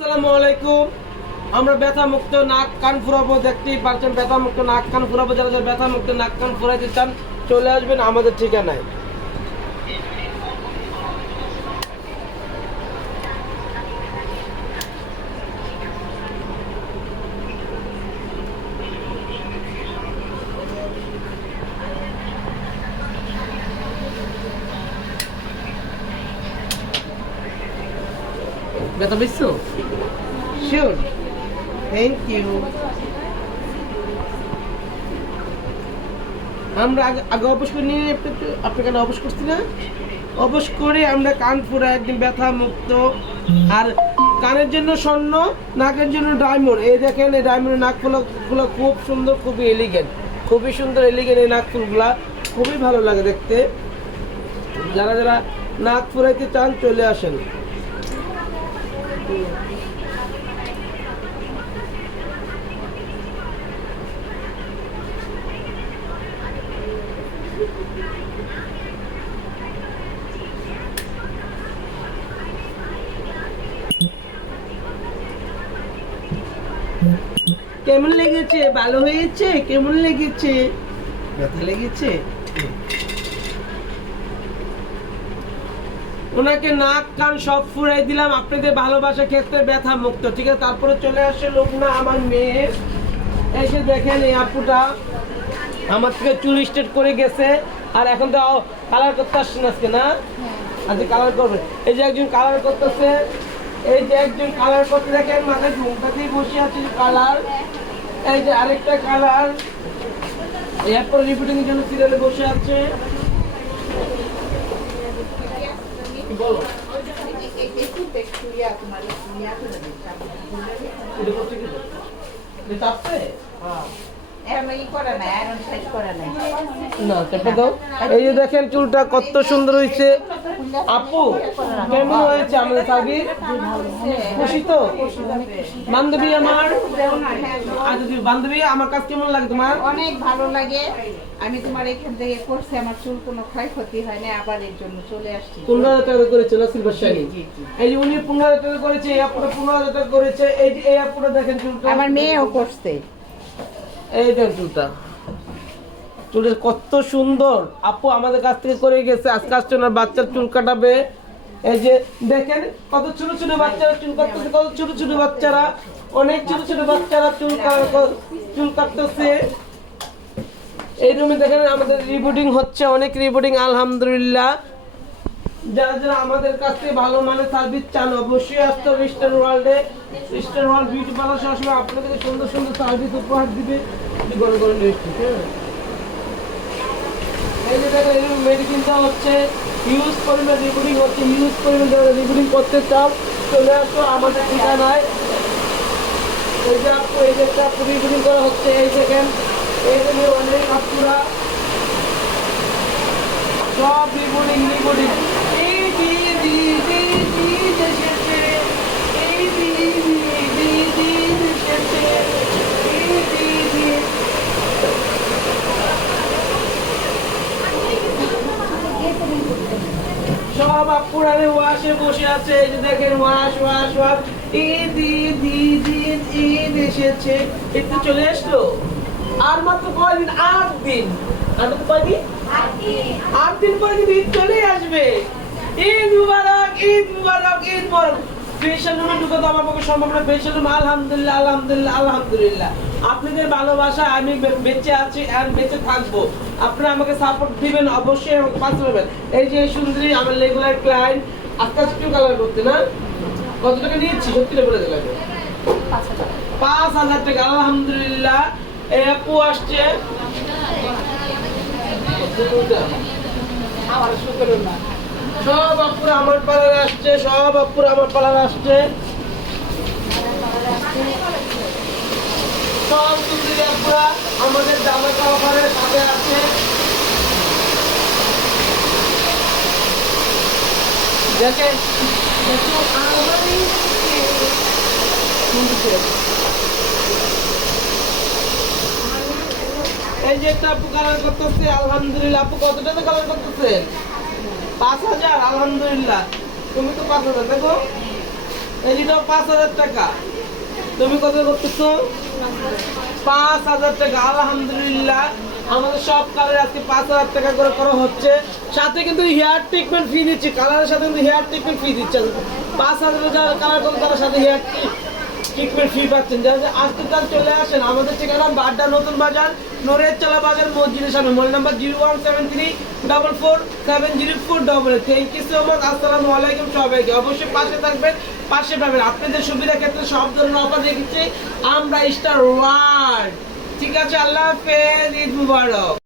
আসসালামু আলাইকুম। আমরা ব্যথা মুক্ত নাক কান ফুরাবো, দেখতেই পারছেন ব্যথা মুক্ত নাক কান ফুরাবো। যারা যারা ব্যথা মুক্ত নাক কান ফুরাইতে চান, চলে আসবেন আমাদের ঠিকানায়। ব্যথা বুঝছ শিওর থ্যাংক ইউ আমরা আগে আগে অবশ করে নিয়ে আপনি তো- আপনি কেন অবশ করছি না। অবশ করে আমরা কান পুরো একদম ব্যথা মুক্ত। আর কানের জন্য স্বর্ণ, নাকের জন্য ডায়মন্ড এই দেখেন, এই ডায়মন্ডের নাক ফুলগুলো খুব সুন্দর, খুবই এলিগেন্ট খুবই সুন্দর এলিগেন্ট এই নাক ফুলগুলা খুবই ভালো লাগে দেখতে। যারা যারা নাক ফুরাইতে চান, চলে আসেন। কেমন লেগেছে? ভালো হয়েছে? কেমন লেগেছে? ব্যথা লেগেছে? ওনাকে নাক কান সব ফুরাই দিলাম। আপনাদের ভালোবাসা ক্ষেত্রে ব্যথা মুক্ত ঠিক আছে? তারপরে চলে আসে লোক না আমার মেয়ে। এসে দেখেন এই আপুটা আমার থেকে চুল স্ট্রেট করে গেছে। আর এখন তো কালার করতে আসছেন আজকে না? আজকে কালার করবে। এই যে একজন কালার করতেছে এই যে একজন কালার করতে দেখেন মাথায় ঝুমকাতেই বসে আছে কালার এই যে আরেকটা কালার এরপর রিপিটিং জন্য সিরিয়ালে বসে আছে। বলো এটা করছে কি? এটা চাপছে? না চেপে দাও। এই যে দেখেন চুলটা কত সুন্দর হয়েছে। আপু কেমন হয়েছে আমাদের সাবির খুশি তো? বান্ধবী আমার? আচ্ছা বান্ধবী আমার কাজ কেমন লাগে তোমার? অনেক ভালো লাগে। আমি তোমার এখান থেকে করছি আমার চুল কোনো ক্ষয়ক্ষতি হয় না আবার এর জন্য চলে আসছি। পনেরো হাজার টাকা করেছে সিলভার শাড়ি জি, জি। এই যে উনি পনেরো হাজার টাকা করেছে এই আপুটা পনেরো হাজার টাকা করেছে এই যে এই আপুটা দেখেন চুলটা। আমার মেয়েও করছে। এই দেখেন চুলটা চুলের কত সুন্দর। আপু আমাদের কাছ থেকে করে গেছে, আজকে আসছে ওনার বাচ্চার চুল কাটাবে। এই যে দেখেন, কত ছোট ছোট বাচ্চারা চুল কাটতেছে, কত ছোট ছোট বাচ্চারা, অনেক ছোট ছোট বাচ্চারা চুল চুল কাটতেছে। এই রুমে দেখেন আমাদের রিপোর্টিং হচ্ছে, অনেক রিপোর্টিং, আলহামদুলিল্লাহ। যারা যারা আমাদের কাছ ভালো মানের সার্ভিস চান, অবশ্যই আসতে হবে ইস্টার্ন ওয়ার্ল্ডে ইস্টার্ন ওয়ার্ল্ড বিউটি পার্লার সবসময় আপনাদেরকে সুন্দর সুন্দর সার্ভিস উপহার দিবে। একটু গরম লিপস্টিক হ্যাঁ এই যে মেডিসিনটা হচ্ছে ইউজ রিবুটিং হচ্ছে ইউজ যারা রিবুটিং করতে চাও, চলে আসো আমাদের ঠিকানায়। এই যে আপু, এই যে আপু রিবুটিং করা হচ্ছে, এই দেখেন, এই যে অনেক আপুরা। সব রিবুটিং রিবুটিং সব আপুরারে ওয়াশে বসে আছে এই যে দেখেন wash wash wash. Eid Eid Eid Eid Eid এসেছে। একটু চলে আসলো? আর মাত্র কয়দিন? আট দিন। আর মাত্র কয়দিন? আট দিন। পরে কিন্তু ঈদ চলে আসবে? ঈদ মুবারক ঈদ মুবারক ঈদ মুবারক। রুমে ঢুকে তো আমার পক্ষে সম্ভব না। রুম আলহামদুলিল্লাহ আলহামদুলিল্লাহ আলহামদুলিল্লাহ। আপনাদের ভালোবাসা আমি বেঁচে আছি আর বেঁচে থাকব। আপনারা আমাকে সাপোর্ট দিবেন, অবশ্যই আমাকে পাবেন এই যে সুন্দরী, আমার রেগুলার ক্লায়েন্ট আজকে আজকে কালার করতে, না? কত টাকা নিয়েছি? সত্যিটা বলে দিলাম পাঁচ হাজার টাকা, আলহামদুলিল্লাহ। আসছে। না সব আপুরা আমার পাড়ার আসছে, সব আপুরা আমার পাড়ার আসছে। সব আপুরা আমাদের জামা কাপড়ের সাথে আছে। দেখেন এই যে একটা আপু কালার করতেছে, আলহামদুলিল্লাহ, আপু কত টাকা কালার করতেছে? পাঁচ হাজার, আলহামদুলিল্লাহ। তুমি তো পাঁচ হাজার, দেখো। পাঁচ হাজার টাকা। তুমি পাঁচ হাজার টাকা, আলহামদুলিল্লাহ। আমাদের সব পাঁচ হাজার টাকা করে হচ্ছে। সাথে কিন্তু হেয়ার ট্রিটমেন্ট ফ্রি দিচ্ছে। কালারের সাথে কিন্তু হেয়ার ট্রিটমেন্ট ফ্রি দিচ্ছে। পাঁচ হাজার কালার করুন তার সাথে হেয়ার ট্রিটমেন্ট ফ্রি পাচ্ছেন। যারা আসতে চান চলে আসেন, আমাদের ঠিকানা বাড্ডা নতুন বাজার নরের চালা বাজার, মসজিদের সামনে। Mobile number zero one seven three, double four, seven zero four, double thank you so much আসসালামু আলাইকুম সবাইকে। অবশ্যই পাশে থাকবেন, পাশে পাবেন। আপনাদের সুবিধা ক্ষেত্রে সব ধরনের অফার রেখেছি। আমরা স্টার ওয়ার্ড ঠিক আছে, আল্লাহ হাফেজ। ঈদ মুবারক।